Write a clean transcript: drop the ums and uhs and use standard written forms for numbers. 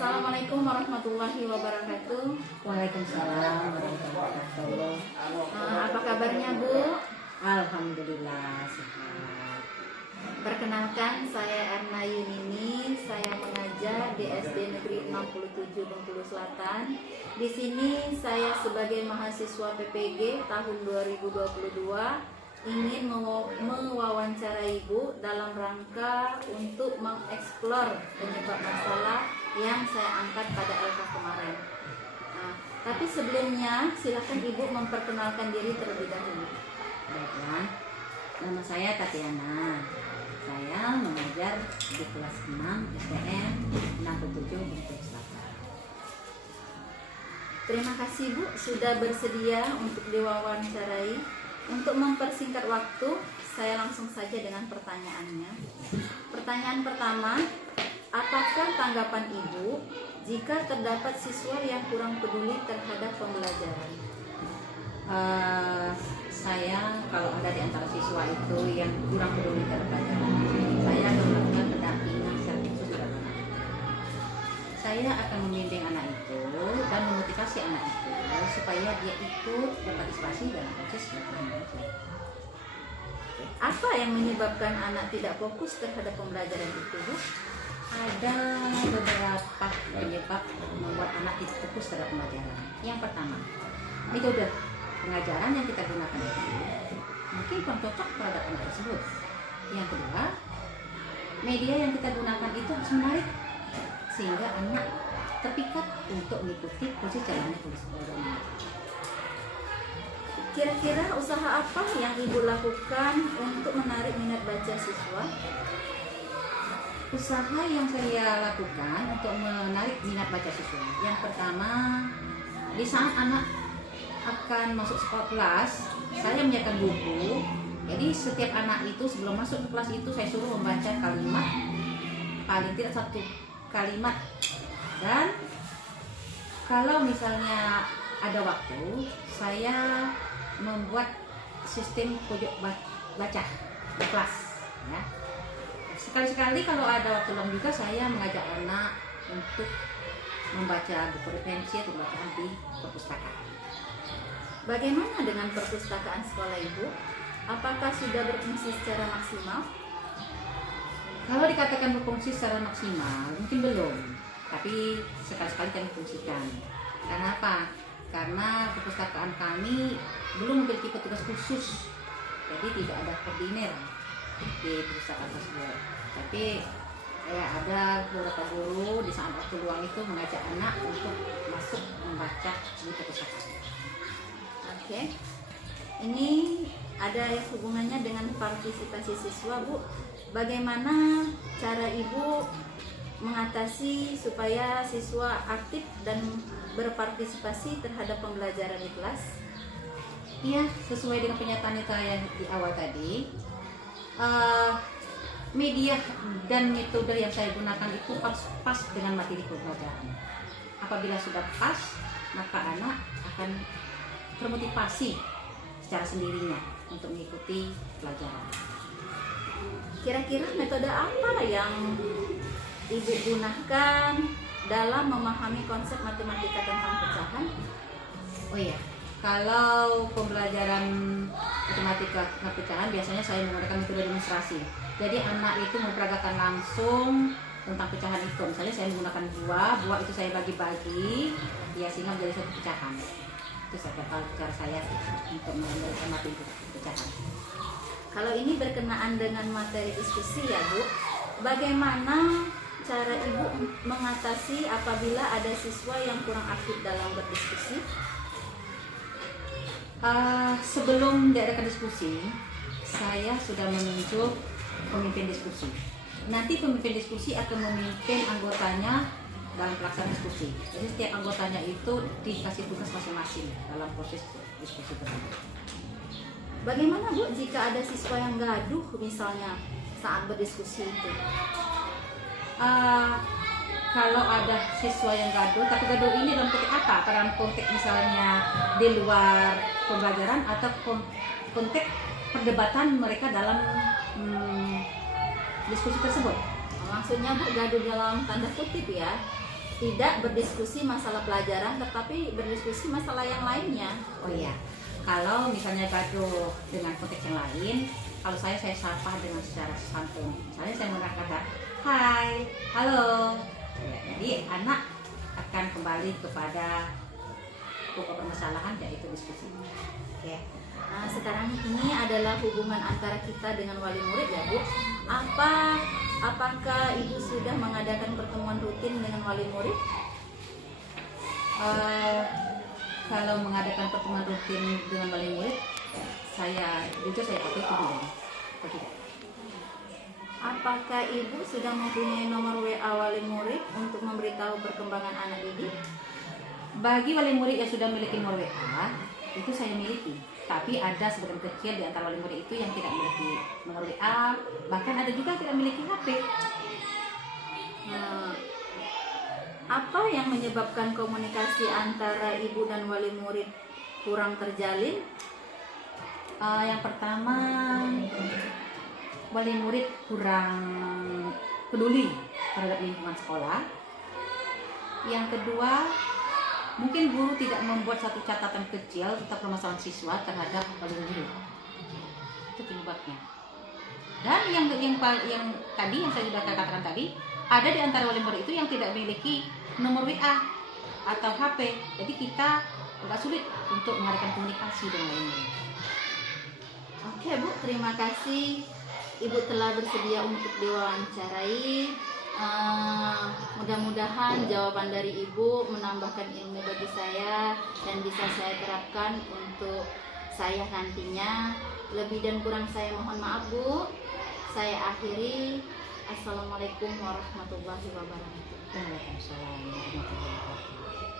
Assalamualaikum warahmatullahi wabarakatuh. Waalaikumsalam warahmatullahi wabarakatuh. Apa kabarnya Bu? Alhamdulillah sehat. Perkenalkan, saya Erna Yunini. Saya mengajar di SD Negeri 67 Bengkulu Selatan. Di sini saya sebagai mahasiswa PPG tahun 2022 ingin mewawancarai Ibu dalam rangka untuk mengeksplor penyebab masalah yang saya angkat pada LK kemarin. Tapi sebelumnya silakan Ibu memperkenalkan diri terlebih dahulu. Baiklah, nama saya Tatiana. Saya mengajar di kelas 6 STM 67 Bengkulu Selatan. Terima kasih Bu sudah bersedia untuk diwawancarai. Untuk mempersingkat waktu, saya langsung saja dengan pertanyaannya. Pertanyaan pertama, apakah tanggapan Ibu jika terdapat siswa yang kurang peduli terhadap pembelajaran? Saya kalau ada di antara siswa itu yang kurang peduli terhadap pelajaran, saya akan melakukan pendampingan secara khusus terhadap anak. Saya akan membimbing anak itu dan memotivasi anak itu supaya dia ikut berpartisipasi dalam proses belajar. Apa yang menyebabkan anak tidak fokus terhadap pembelajaran itu, Bu? Ada beberapa penyebab membuat anak tidak fokus terhadap pembelajaran. Yang pertama, metode pengajaran yang kita gunakan itu mungkin kurang cocok terhadap anak tersebut. Yang kedua, media yang kita gunakan itu harus menarik sehingga anak terpikat untuk mengikuti proses jalannya proses belajar. Kira-kira usaha apa yang Ibu lakukan untuk menarik minat baca siswa? Usaha yang saya lakukan untuk menarik minat baca siswa, yang pertama, di saat anak akan masuk sekolah kelas, saya menyiapkan buku. Jadi setiap anak itu sebelum masuk ke kelas itu saya suruh membaca kalimat, paling tidak satu kalimat. Dan kalau misalnya ada waktu, saya membuat sistem pojok baca di kelas, ya. Sekali-sekali kalau ada waktu luang juga saya mengajak anak untuk membaca buku referensi atau bacaan di perpustakaan. Bagaimana dengan perpustakaan sekolah Ibu? Apakah sudah berfungsi secara maksimal? Kalau dikatakan berfungsi secara maksimal, mungkin belum. Tapi sekali-sekali kami fungsikan. Karena apa? Karena perpustakaan kami belum memiliki petugas khusus. Jadi tidak ada koordinir di perpustakaan tersebut. Tapi ada beberapa guru di saat waktu luang itu mengajak anak untuk masuk membaca di perpustakaan. Oke. Ini ada hubungannya dengan partisipasi siswa, Bu. Bagaimana cara Ibu mengatasi supaya siswa aktif dan berpartisipasi terhadap pembelajaran di kelas? Iya, sesuai dengan pernyataan saya di awal tadi, media dan metode yang saya gunakan itu harus pas dengan materi pembelajaran. Apabila sudah pas, maka anak akan termotivasi secara sendirinya untuk mengikuti pelajaran. Kira-kira metode apa yang Ibu gunakan dalam memahami konsep matematika tentang pecahan? Oh iya, kalau pembelajaran matematika tentang pecahan biasanya saya menggunakan metode demonstrasi. Jadi anak itu memperagakan langsung tentang pecahan itu. Misalnya saya menggunakan buah itu saya bagi-bagi, ya sehingga menjadi satu pecahan. Itu cara saya untuk mengambil materi pecahan. Kalau ini berkenaan dengan materi diskusi ya Bu, bagaimana cara Ibu mengatasi apabila ada siswa yang kurang aktif dalam berdiskusi? Sebelum diadakan diskusi, saya sudah menunjuk pemimpin diskusi. Nanti pemimpin diskusi akan memimpin anggotanya dalam pelaksanaan diskusi. Jadi setiap anggotanya itu dikasih tugas masing-masing dalam proses diskusi tersebut. Bagaimana Bu jika ada siswa yang gaduh misalnya saat berdiskusi itu? Kalau ada siswa yang gaduh, tapi gaduh ini dalam konteks apa? Dalam konteks misalnya di luar pembelajaran atau konteks perdebatan mereka dalam diskusi tersebut? Maksudnya Bu gaduh dalam tanda kutip ya? tidak berdiskusi masalah pelajaran, tetapi berdiskusi masalah yang lainnya. Oh iya, kalau misalnya gaduh dengan konteks yang lain, kalau saya sapa dengan secara santun. Misalnya saya menggunakan kata hai, halo. Ya, jadi anak akan kembali kepada pokok permasalahan, yaitu diskusi. Oke. Nah, sekarang ini adalah hubungan antara kita dengan wali murid ya Bu. Apakah Ibu sudah mengadakan pertemuan rutin dengan wali murid? Kalau mengadakan pertemuan rutin dengan wali murid, saya jujur saya pakai itu belum. Tidak. Apakah Ibu sudah mempunyai nomor WA wali murid untuk memberitahu perkembangan anak didik? Bagi wali murid yang sudah memiliki nomor WA, itu saya miliki. Tapi ada sebagian kecil di antara wali murid itu yang tidak memiliki nomor WA, bahkan ada juga yang tidak memiliki HP. Nah, apa yang menyebabkan komunikasi antara ibu dan wali murid kurang terjalin? Yang pertama, wali murid kurang peduli terhadap lingkungan sekolah. Yang kedua, mungkin guru tidak membuat satu catatan kecil tentang permasalahan siswa terhadap wali murid. Itu penyebabnya. Dan yang tadi yang saya sudah katakan tadi, ada di antara wali murid itu yang tidak memiliki nomor WA atau HP. Jadi kita agak sulit untuk mengadakan komunikasi dengan wali murid. Oke Bu, terima kasih Ibu telah bersedia untuk diwawancarai. Mudah-mudahan jawaban dari Ibu menambahkan ilmu bagi saya dan bisa saya terapkan untuk saya nantinya. Lebih dan kurang saya mohon maaf Bu. Saya akhiri. Assalamualaikum warahmatullahi wabarakatuh. Waalaikumsalam.